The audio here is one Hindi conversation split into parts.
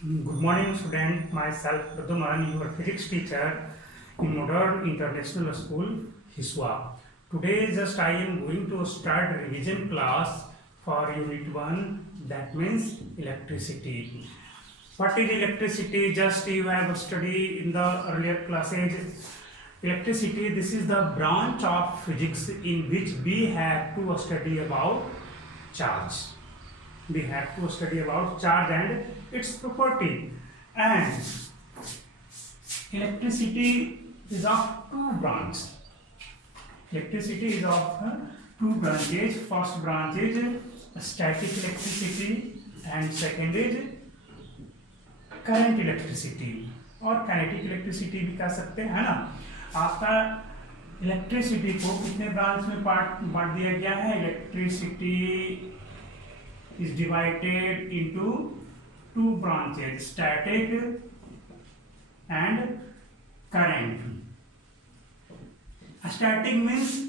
Good morning, student. Myself, Praduman, your physics teacher in Modern International School, Hiswa. Today, just I am going to start revision class for Unit 1, that means electricity. What is electricity? Just you have studied in the earlier classes. Electricity, this is the branch of physics in which we have to study about charge. We have to study about charge and its property. And electricity is of two branches. Electricity is of two branches. First branch is static electricity and second is current electricity और kinetic electricity भी कह सकते हैं ना। आपका इलेक्ट्रिसिटी को कितने ब्रांच में बांट दिया गया है? Electricity is divided into two branches, static and current. Static means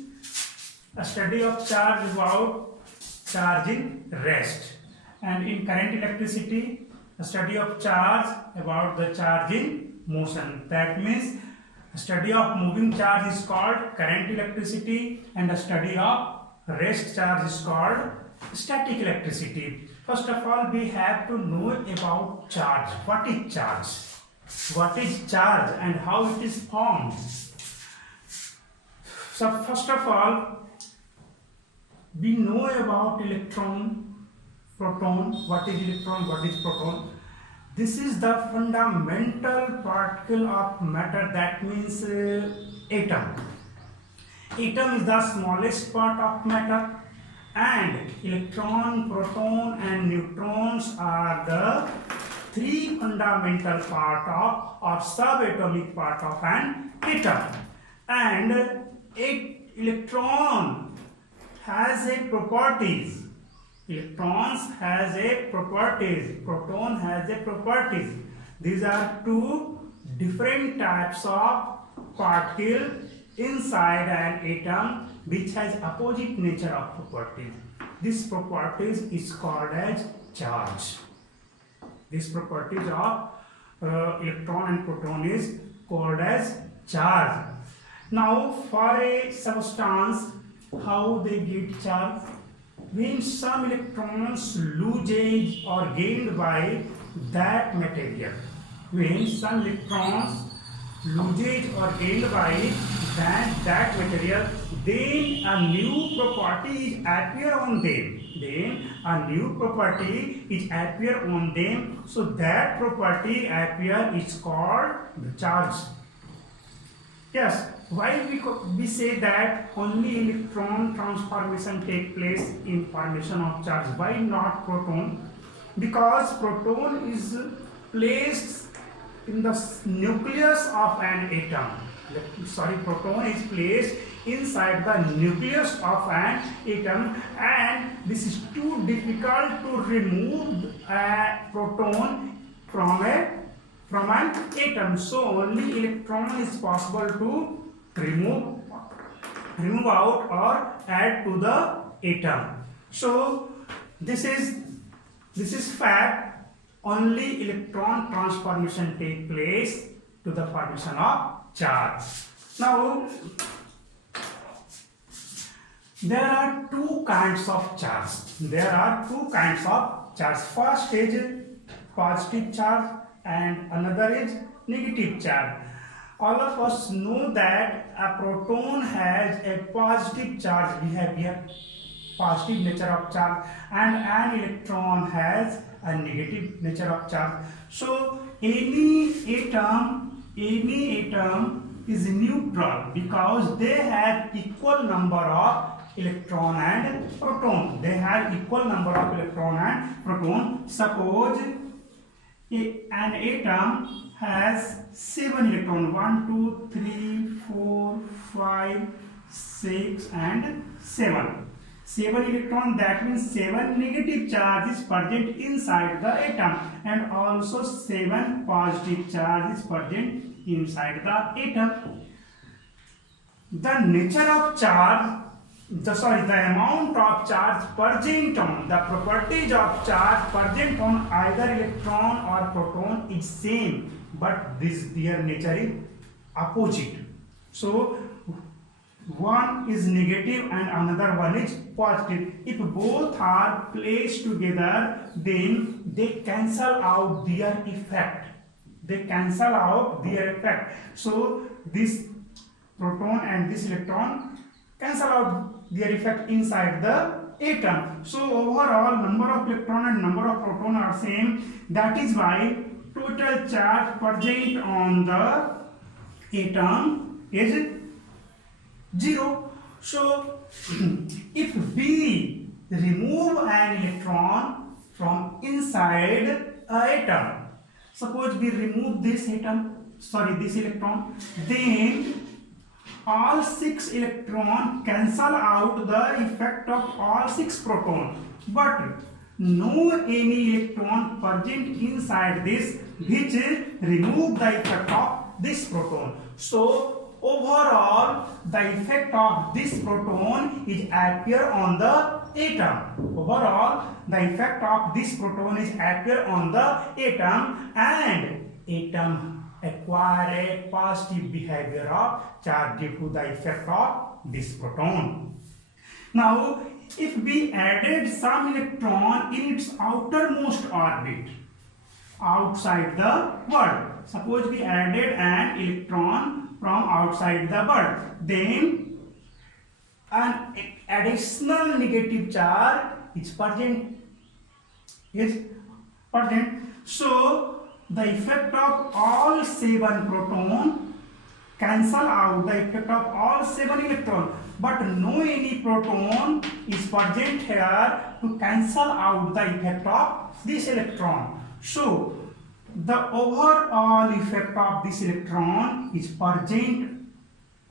a study of charge about charge in rest, and in current electricity a study of charge about the charge in motion. That means a study of moving charge is called current electricity and a study of rest charge is called static electricity. First of all, we have to know about charge. What is charge? What is charge and how it is formed? So first of all, we know about electron, proton. What is electron? What is proton? This is the fundamental particle of matter. That means atom. Atom is the smallest part of matter. And electron, proton and neutrons are the three fundamental part of or subatomic part of an atom. And electron has a properties. Electrons has a properties. Proton has a properties. These are two different types of particle inside an atom which has opposite nature of properties. This properties is called as charge. This properties of electron and proton is called as charge. Now for a substance, how they get charge? When some electrons loses or gained by that material. When some electrons loses or gained by that material, then a new property appear on them. Then a new property is appear on them. So that property appear is called the charge. Yes. Why we say that only electron transformation take place in formation of charge? Why not proton? Because proton is placed in the nucleus of an atom. Proton is placed inside the nucleus of an atom, and this is too difficult to remove a proton from an atom. So only electron is possible to remove out or add to the atom. So this is fact. Only electron transformation take place to the formation of charge. Now there are two kinds of charge. First is positive charge and another is negative charge. All of us know that a proton has a positive charge. We have here positive nature of charge, and an electron has a negative nature of charge. So any atom is neutral because they have equal number of electron and proton. Suppose an atom has 7 electrons. 1, 2, 3, 4, 5, 6 and 7. 7 electron, that means 7 negative charge is present inside the atom, and also 7 positive charge is present inside the atom. The nature of charge the amount of charge present on, the properties of charge present on either electron or proton is same, but their nature is opposite. So one is negative and another one is positive. If both are placed together, then they cancel out their effect. So this proton and this electron cancel out their effect inside the atom. So overall number of electron and number of proton are same. That is why total charge present on the atom is 0. So if we remove an electron from inside a atom, suppose we remove this electron, then all 6 electrons cancel out the effect of all 6 protons, but no any electron present inside this which remove the effect of this proton. So overall the effect of this proton is appear on the atom. Overall the effect of this proton is appear on the atom, and atom acquire a positive behavior of charge due to the effect of this proton. Now if we added some electron in its outermost orbit outside the world, suppose we added an electron from outside the world, then an additional negative charge is present. So the effect of all 7 proton cancel out the effect of all 7 electrons, but no any proton is present here to cancel out the effect of this electron. So the overall effect of this electron is present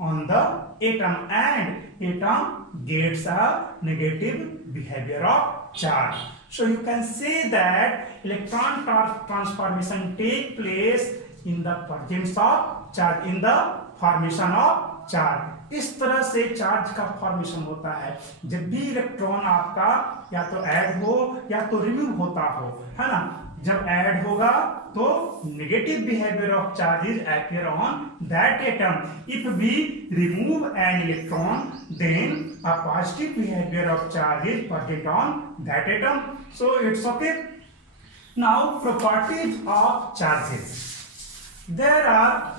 on the atom, and atom gets a negative behavior of charge. So you can say that electron transformation take place in the presence of charge, in the formation of charge. इस तरह से चार्ज का फॉर्मेशन होता है जब भी इलेक्ट्रॉन आपका या तो ऐड हो या तो रिमूव होता हो, है ना। जब ऐड होगा तो negative behaviour of charges appear on that atom. If we remove an electron, then a positive behavior of charge is present on that atom. So it's okay. Now properties of charges. There are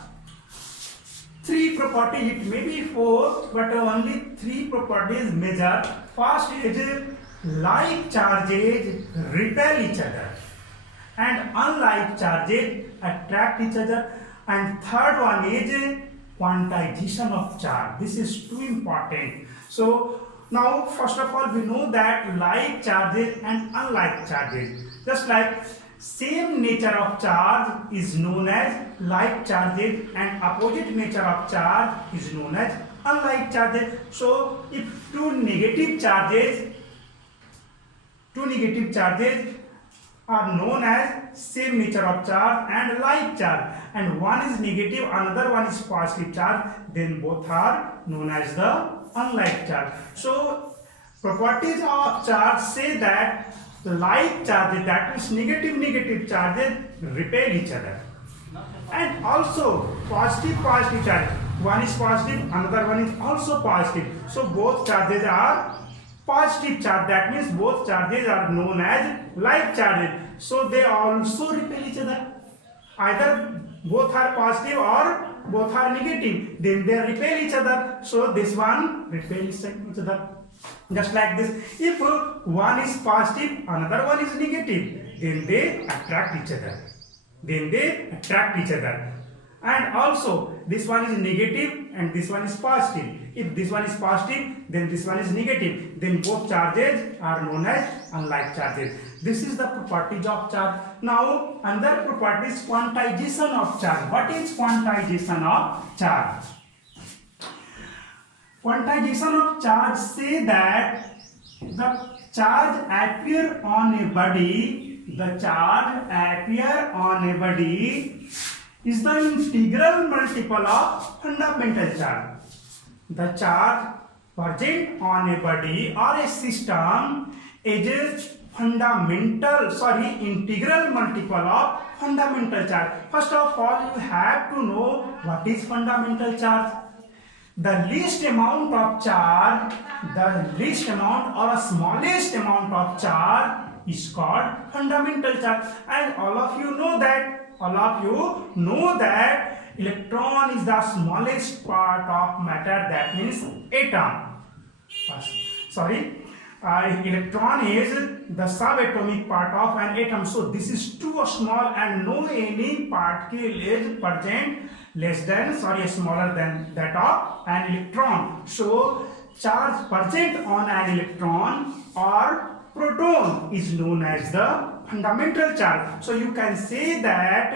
3 properties. It may be 4, but only 3 properties major. First is like charges repel each other, and unlike charges attract each other, and third one is quantization of charge. This is too important. So now first of all we know that like charges and unlike charges, just like same nature of charge is known as like charges and opposite nature of charge is known as unlike charges. So if two negative charges are known as same nature of charge and like charge, and one is negative, another one is positive charge, then both are known as the unlike charge. So properties of charge say that like charges, that means negative charges repel each other, and also positive charge, one is positive, another one is also positive, so both charges are positive charge, that means both charges are known as like charges, so they also repel each other. Either both are positive or both are negative, then they repel each other, so this one repels each other. Just like this, if one is positive, another one is negative, then they attract each other. And also this one is negative and this one is positive. If this one is positive, then this one is negative, then both charges are known as unlike charges. This is the properties of charge. Now another property is quantization of charge. What is quantization of charge? Quantization of charge say that the charge appear on a body, is the integral multiple of fundamental charge. The charge present on a body or a system is a integral multiple of fundamental charge. First of all, you have to know what is fundamental charge. The least amount of charge, the least amount or a smallest amount of charge is called fundamental charge. And all of you know that electron is the smallest part of matter, that means atom. Electron is the subatomic part of an atom. So this is too small and no any particle is present smaller than that of an electron. So charge present on an electron or proton is known as the fundamental charge. So you can say that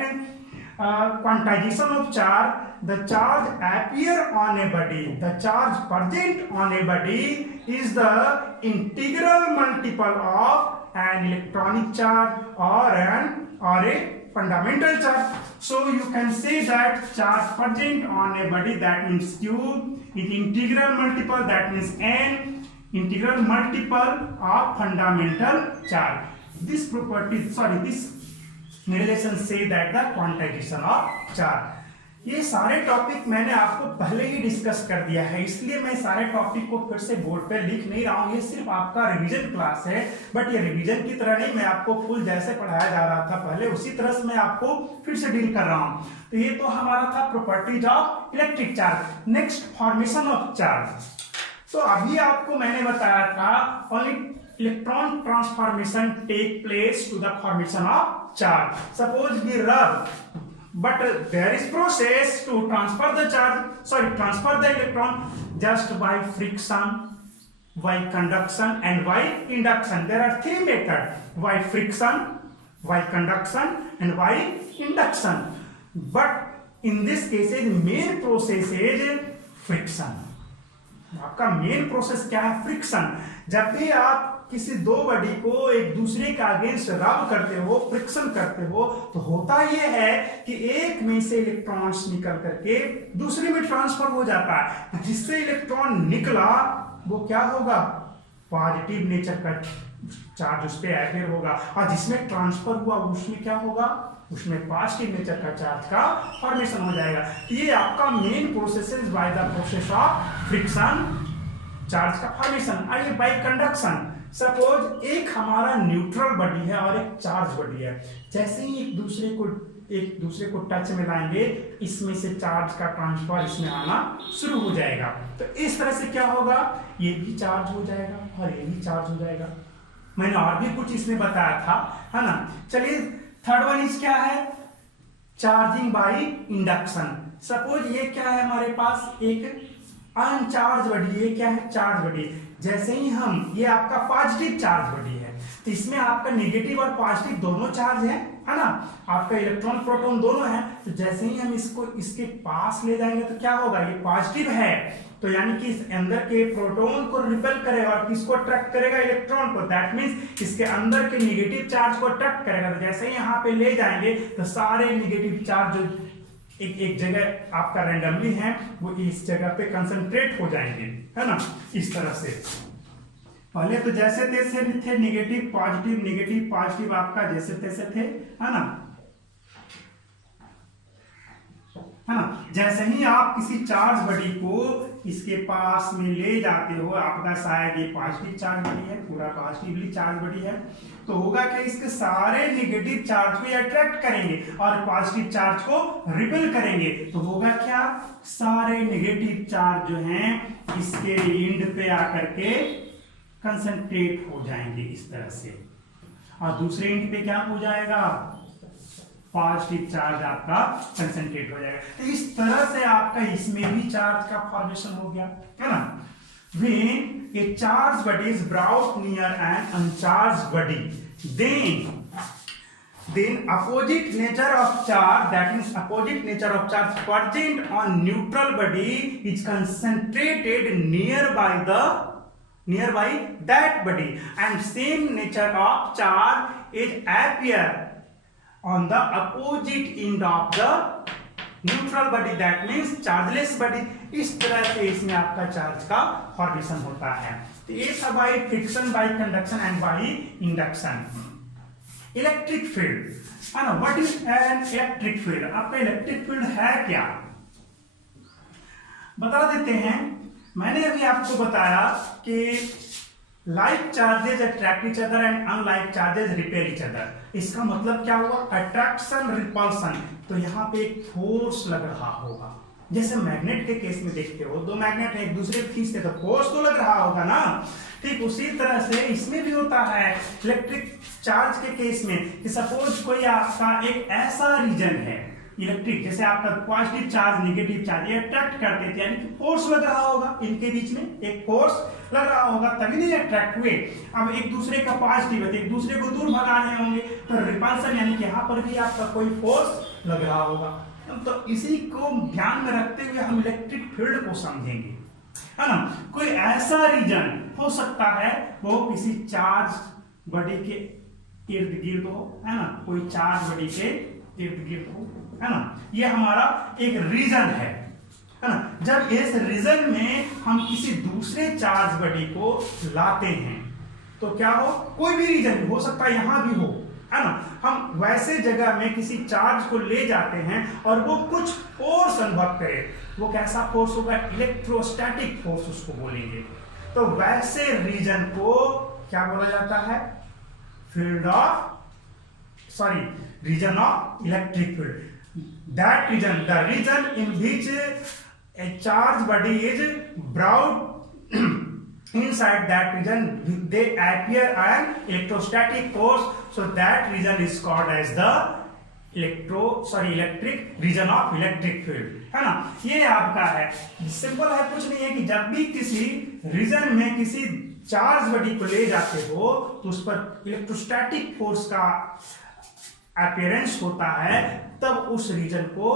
quantization of charge, the charge appear on a body, the charge present on a body is the integral multiple of an electronic charge or a fundamental charge. So you can say that charge present on a body, that means Q, is integral multiple, that means N, integral multiple of fundamental charge. This relation say that the quantization of charge. ये सारे टॉपिक मैंने आपको पहले ही डिस्कस कर दिया है, इसलिए मैं सारे टॉपिक को फिर से बोर्ड पे लिख नहीं रहा हूँ। ये सिर्फ आपका रिवीजन क्लास है, बट ये रिवीजन की तरह नहीं, मैं आपको फुल जैसे पढ़ाया जा रहा था पहले उसी तरह से मैं आपको फिर से डील कर रहा हूँ। तो ये तो हमारा था properties of electric charge. Next, formation of charge. तो अभी आपको मैंने बताया था only electron transformation take place to the formation of charge. Suppose we rub, but there is process to transfer the electron just by friction, by conduction and by induction. There are three methods: by friction, by conduction and by induction. But in this case main process is friction. आपका मेन प्रोसेस क्या है? फ्रिक्शन। जब भी आप किसी दो बॉडी को एक दूसरे के अगेंस्ट रब करते हो, फ्रिक्शन करते हो, तो होता यह है कि एक में से इलेक्ट्रॉन्स निकल करके दूसरे में ट्रांसफर हो जाता है। जिससे इलेक्ट्रॉन निकला वो क्या होगा? पॉजिटिव नेचर का चार्ज उस पर अपेयर होगा, और जिसमें ट्रांसफर हुआ उसमें क्या होगा? उसमें पॉजिटिव नेचर का चार्ज का फॉर्मेशन हो जाएगा। ये आपका main process is by the process of friction, charge का फॉर्मेशन। आइए बाय कंडक्शन। सपोज एक हमारा न्यूट्रल बॉडी है और एक चार्ज बॉडी है, जैसे ही एक दूसरे को टच में लाएंगे, इसमें से चार्ज का ट्रांसफर इसमें आना शुरू हो जाएगा। तो इस तरह से क्या होगा? ये भी चार्ज हो जाएगा और ये भी चार्ज हो जाएगा। मैंने और भी कुछ इसमें बताया था, है ना। चलिए थर्ड वन इज क्या है? Charging by induction. सपोज ये क्या है हमारे पास? एक अनचार्ज बॉडी। ये क्या है? Charge body. जैसे ही हम, ये आपका पॉजिटिव चार्ज बॉडी है, तो इसमें आपका नेगेटिव और पॉजिटिव दोनों चार्ज है ना। आपका इलेक्ट्रॉन प्रोटॉन दोनों है। तो जैसे ही हम इसको इसके पास ले जाएंगे तो क्या होगा? ये पॉजिटिव है, तो यानी कि इस अंदर के प्रोटॉन को रिपेल करेगा और किसको अट्रैक्ट करेगा? इलेक्ट्रॉन को। दैट मींस इसके अंदर के नेगेटिव चार्ज को अट्रैक्ट करेगा। तो जैसे ही यहाँ पे ले जाएंगे तो सारे नेगेटिव चार्ज जो एक जगह आपका रैंडमली है वो इस जगह पे कंसंट्रेट हो जाएंगे, है ना। इस तरह से पहले तो जैसे तैसे थे, नेगेटिव पॉजिटिव आपका जैसे तैसे थे, है ना। जैसे ही आप किसी चार्ज बॉडी को इसके पास में ले जाते हो, आपका शायद ये पॉजिटिव चार्ज बॉडी है, पूरा पॉजिटिवली चार्ज बॉडी है, तो होगा कि इसके सारे नेगेटिव चार्ज को अट्रैक्ट करेंगे और पॉजिटिव चार्ज को रिपेल करेंगे। तो होगा क्या? सारे नेगेटिव चार्ज जो हैं इसके एंड पे आकर के कंसंट्रेट हो जाएंगे इस तरह से, और दूसरे एंड पे क्या हो जाएगा? पॉजिटिव चार्ज आपका कंसंट्रेट हो जाएगा। तो इस तरह से आपका इसमें भी चार्ज का फॉर्मेशन हो गया, है ना। When a charged body is brought near an uncharged body, then opposite nature of charge, that means opposite nature of charge present on neutral body is concentrated nearby that body, and same nature of charge is appear on the opposite end of the neutral body that means chargeless body. इस तरह से इसमें आपका चार्ज का फॉर्मेशन होता है। तो ये था by friction, by conduction and by induction. Electric field है ना, what is an electric field? आपका इलेक्ट्रिक फील्ड है क्या, बता देते हैं। मैंने अभी आपको बताया कि like charges attract each other and unlike charges repel each other. इसका मतलब क्या हुआ? Attraction repulsion. तो यहाँ पे एक फोर्स लग रहा होगा, जैसे मैग्नेट के केस में देखते हो, दो मैग्नेट एक दूसरे को खींचते तो फोर्स तो लग रहा होगा ना। ठीक उसी तरह से इसमें भी होता है इलेक्ट्रिक चार्ज के केस में कि सपोज कोई आपका एक ऐसा रीजन है इलेक्ट्रिक, जैसे आपका पॉजिटिव चार्ज नेगेटिव चार्ज ये अट्रैक्ट करते थे, यानी कि फोर्स लग रहा होगा, इनके बीच में एक फोर्स लग रहा होगा तभी नहीं अट्रैक्ट हुए। अब एक दूसरे का पॉजिटिव है तो एक दूसरे को दूर भगाने होंगे, तो रिपल्सन यानी कि यहाँ पर भी आपका कोई फोर्स लग रहा होगा। तो इसी को ध्यान में रखते हुए हम इलेक्ट्रिक फील्ड को समझेंगे, है ना। कोई ऐसा रीजन हो सकता है वो किसी चार्ज बॉडी के इर्द गिर्द हो, है ना, कोई चार्ज बॉडी के इर्द गिर्द हो, है ना। ये हमारा एक रीजन है ना। जब इस रीजन में हम किसी दूसरे चार्ज बॉडी को लाते हैं तो क्या हो, कोई भी रीजन हो सकता है, यहां भी हो, है ना। हम वैसे जगह में किसी चार्ज को ले जाते हैं और वो कुछ फोर्स अनुभव करे, वो कैसा फोर्स होगा? इलेक्ट्रोस्टैटिक फोर्स उसको बोलेंगे। तो वैसे रीजन को क्या बोला जाता है? Field of region of electric field. That region, the region in which a charge body is brought inside that region, they appear an electrostatic force, so that region is called as the electric region of electric field, है ना। ये आपका है, सिंपल है, कुछ नहीं है कि जब भी किसी रीजन में किसी चार्ज बॉडी को ले जाते हो तो उस पर इलेक्ट्रोस्टैटिक फोर्स का अपीयरेंस होता है, तब उस रीजन को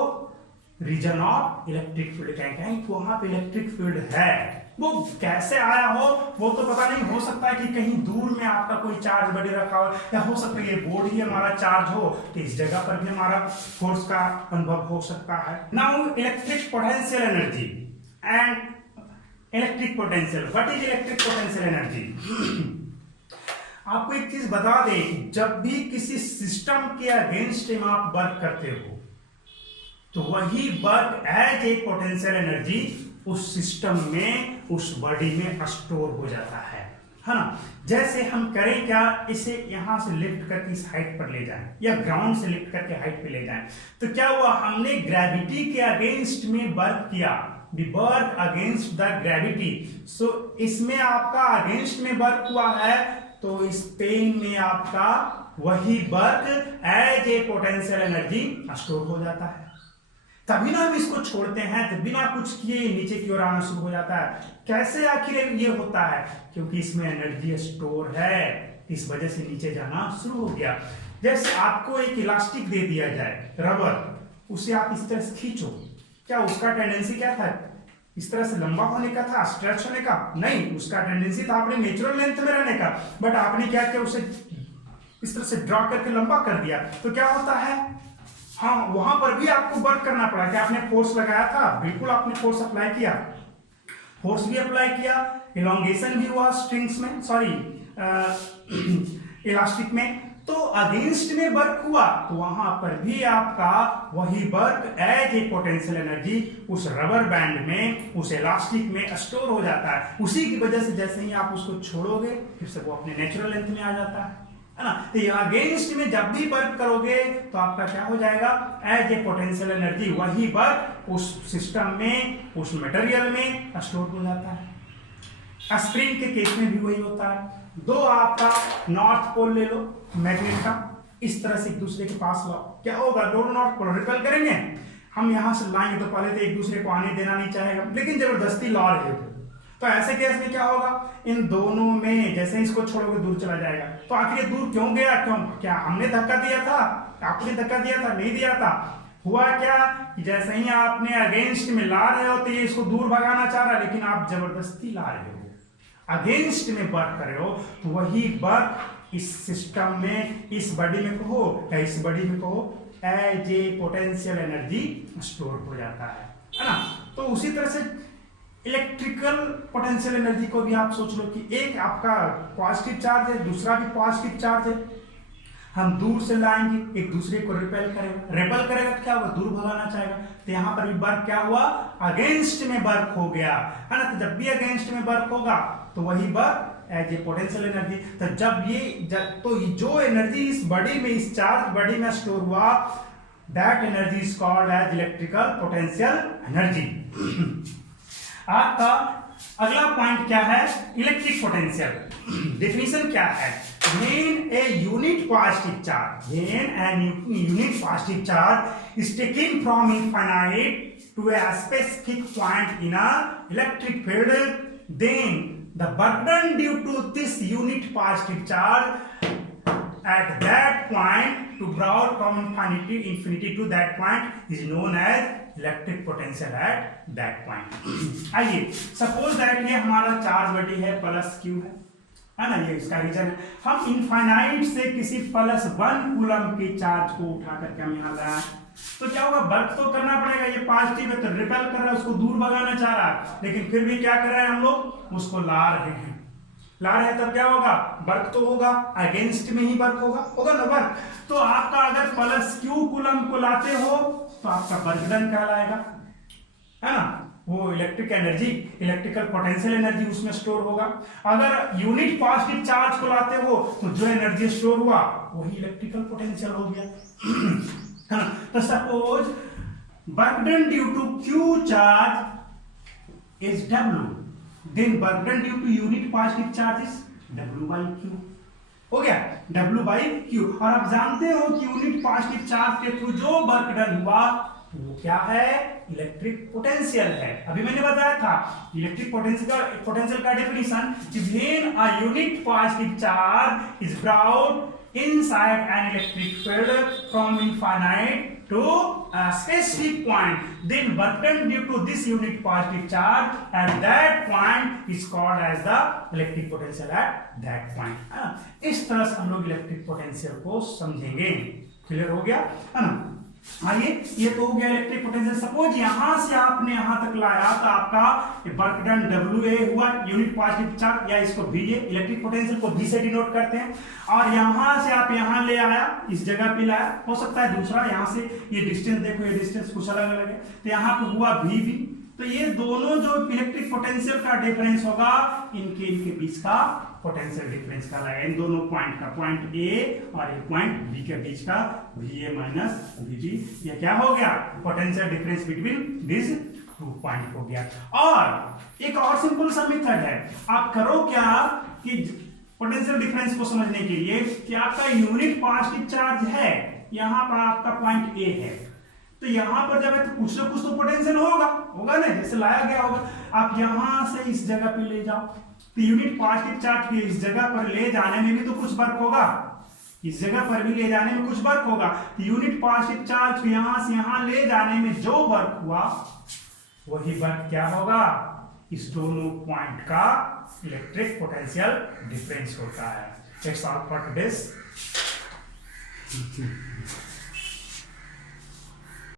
रीजन ऑफ इलेक्ट्रिक फील्ड कहेंगे। वहां पे इलेक्ट्रिक फील्ड है, वो कैसे आया हो वो तो पता नहीं, हो सकता है कि कहीं दूर में आपका कोई चार्ज बॉडी रखा हो, या हो सकता है ये बोर्ड ही हमारा चार्ज हो तो इस जगह पर भी हमारा फोर्स का अनुभव हो सकता है। Now electric potential energy and electric potential. What is electric potential energy? आपको एक चीज बता दें, जब भी किसी सिस्टम के अगेंस्ट में आप वर्क करते हो तो वही work as a potential energy उस सिस्टम में, उस बॉडी में स्टोर हो जाता है ना। जैसे हम करें क्या, इसे यहां से लिफ्ट करके इस हाइट पर ले जाएं या ग्राउंड से लिफ्ट करके हाइट पे ले जाएं, तो क्या हुआ? हमने ग्रेविटी के अगेंस्ट में वर्क किया, we work against the gravity. So इसमें आपका अगेंस्ट में वर्क हुआ है, तो इस पेन में आपका वही work as a potential energy store हो जाता है। तभी ना हम इसको छोड़ते हैं, तो बिना कुछ किए नीचे की ओर आना शुरू हो जाता है। कैसे आखिर ये होता है? क्योंकि इसमें एनर्जी स्टोर है, इस वजह से नीचे जाना शुरू हो गया। जैसे आपको एक इलास्टिक दे दिया जाए, रबर, उसे आप इस तरह से खींचो, क्या उसका टेंडेंसी क्या था? इस तरह से लंबा होने का था, स्ट्रेच होने का? नहीं, उसका टेंडेंसी था अपने नेचुरल लेंथ में रहने का, बट आपने क्या किया, उसे इस तरह से ड्रॉ करके लंबा कर दिया। तो क्या होता है, हाँ, वहां पर भी आपको वर्क करना पड़ा। क्या आपने फोर्स लगाया था? बिल्कुल आपने फोर्स अप्लाई किया, फोर्स भी अप्लाई किया, इलोंगेशन भी हुआ स्ट्रिंग्स में, सॉरी इलास्टिक में। तो अगेंस्ट में वर्क हुआ तो वहां पर भी आपका वही work as a potential energy उस रबर बैंड में, उस इलास्टिक में स्टोर हो जाता है। उसी की वजह से जैसे ही आप उसको छोड़ोगे फिर से वो अपने नेचुरल लेंथ में आ जाता है ना। तो अगेंस्ट में जब भी वर्क करोगे तो आपका क्या हो जाएगा? एज ए पोटेंशियल एनर्जी वही वर्क उस सिस्टम में, उस मटेरियल में स्टोर हो जाता है। स्प्रिंग के केस में भी वही होता है। दो आपका नॉर्थ पोल ले लो मैग्नेट का, इस तरह से एक दूसरे के पास लाओ, क्या होगा? दोनों नॉर्थ पोल रिपेल करेंगे। हम यहां से लाएंगे तो पहले तो एक दूसरे को आने देना नहीं चाहेगा, लेकिन जबरदस्ती ला रहे हो तो ऐसे केस में क्या होगा? इन दोनों में जैसे इसको छोड़ोगे दूर चला जाएगा। तो आखिर ये दूर क्यों गया? क्यों? क्या हमने धक्का दिया था? आपने धक्का दिया था? नहीं दिया था। हुआ क्या कि जैसे ही आपने अगेंस्ट में ला रहे हो तो ये इसको दूर भगाना चाह रहा है, लेकिन आप जबरदस्ती ला रहे हो, अगेंस्ट में वर्क कर रहे हो। तो वही वर्क इस सिस्टम में, इस बॉडी में कहो या इस बॉडी में कहो, as a potential energy store हो जाता है ना। तो उसी तरह से इलेक्ट्रिकल पोटेंशियल एनर्जी को भी आप सोच लो कि एक आपका पॉजिटिव चार्ज है, दूसरा भी पॉजिटिव चार्ज है, हम दूर से लाएंगे, एक दूसरे को रिपेल करेगा तो क्या होगा, दूर भगाना चाहेगा। तो यहाँ पर भी वर्क क्या हुआ, अगेंस्ट में वर्क हो गया है ना। तो जब भी अगेंस्ट में वर्क होगा तो वही work as a potential energy. तो तो जो एनर्जी इस बॉडी में, इस चार्ज बॉडी में स्टोर हुआ, that energy is called as electrical potential energy. आपका अगला पॉइंट क्या है, इलेक्ट्रिक पोटेंशियल। डेफिनेशन क्या है, when a unit positive charge is taken from infinite to a specific point in a electric field, then the burden due to this unit positive charge at that point to brought from infinity to that point is known as electric potential at that point. आइए सपोज दैट ये हमारा चार्ज बॉडी है, प्लस क्यू है ना, ये इसका रीजन है। हम इनफाइनाइट से किसी +1 कूलम के चार्ज को उठा करके हम यहाँ लाए, तो क्या होगा, वर्क तो करना पड़ेगा। ये पॉजिटिव है तो रिपेल कर रहा है, उसको दूर भगाना चाह रहा है, लेकिन फिर भी क्या कर रहे हैं हम लोग, उसको ला रहे हैं। तब क्या होगा, वर्क तो होगा, अगेंस्ट में ही वर्क होगा ना वर्क। तो आपका अगर +q कूलम को लाते हो तो आपका वर्क डन कहलाएगा, है ना। वो electric energy, electrical potential energy उसमें स्टोर होगा। अगर यूनिट पॉजिटिव चार्ज को लाते हो तो जो एनर्जी स्टोर हुआ वही इलेक्ट्रिकल पोटेंशियल हो गया, है ना। तो suppose work done due to q charge is W, then work done due to unit positive charge is W by Q। हो गया W by Q। और आप जानते हो कि यूनिट पॉजिटिव चार्ज के थ्रू जो वर्क डन हुआ वो क्या है, इलेक्ट्रिक पोटेंशियल है। अभी मैंने बताया था इलेक्ट्रिक पोटेंशियल का definition, when a unit positive charge is brought inside an electric field from infinite to a specific point, then work done due to this unit positive charge at that point is called as the electric potential at that point। इस तरह से हम लोग इलेक्ट्रिक पोटेंशियल को समझेंगे। क्लियर हो गया है ना। आइए, ये तो हो गया इलेक्ट्रिक पोटेंशियल। सपोज यहां से आपने यहां तक लाया तो आपका वर्क डन WA हुआ, यूनिट पॉजिटिव चार्ज, या इसको VA, इलेक्ट्रिक पोटेंशियल को V से डिनोट करते हैं। और यहां से आप यहां ले आया, इस जगह पे लाया, हो सकता है दूसरा यहां से, ये डिस्टेंस देखो, ये डिस्टेंस कुछ अलग अलग है, तो यहां पे हुआ VB। तो ये दोनों जो इलेक्ट्रिक पोटेंशियल का डिफरेंस होगा, इनके बीच का पोटेंशियल डिफरेंस का इन दोनों पॉइंट का, पॉइंट A और एक पॉइंट B के बीच का VA माइनस VB, ये क्या हो गया, potential difference between this 2 point हो गया। और एक और सिंपल सा मेथड है, आप करो क्या कि पोटेंशियल डिफरेंस को समझने के लिए कि आपका यूनिट पॉजिटिव चार्ज है, यहां पर आपका पॉइंट A है, तो यहां पर जब है तो कुछ ना कुछ तो पोटेंशियल होगा ना, जैसे लाया गया होगा। आप यहां से इस जगह पे ले जाओ, तो यूनिट पॉजिटिव चार्ज के इस जगह पर ले जाने में भी तो कुछ वर्क होगा, इस जगह पर भी ले जाने में कुछ वर्क होगा। तो यूनिट पॉजिटिव चार्ज को यहां से यहां ले जाने में जो वर्क हुआ वही वर्क क्या होगा, इस दोनों पॉइंट का इलेक्ट्रिक पोटेंशियल डिफरेंस होता है। That's all for this।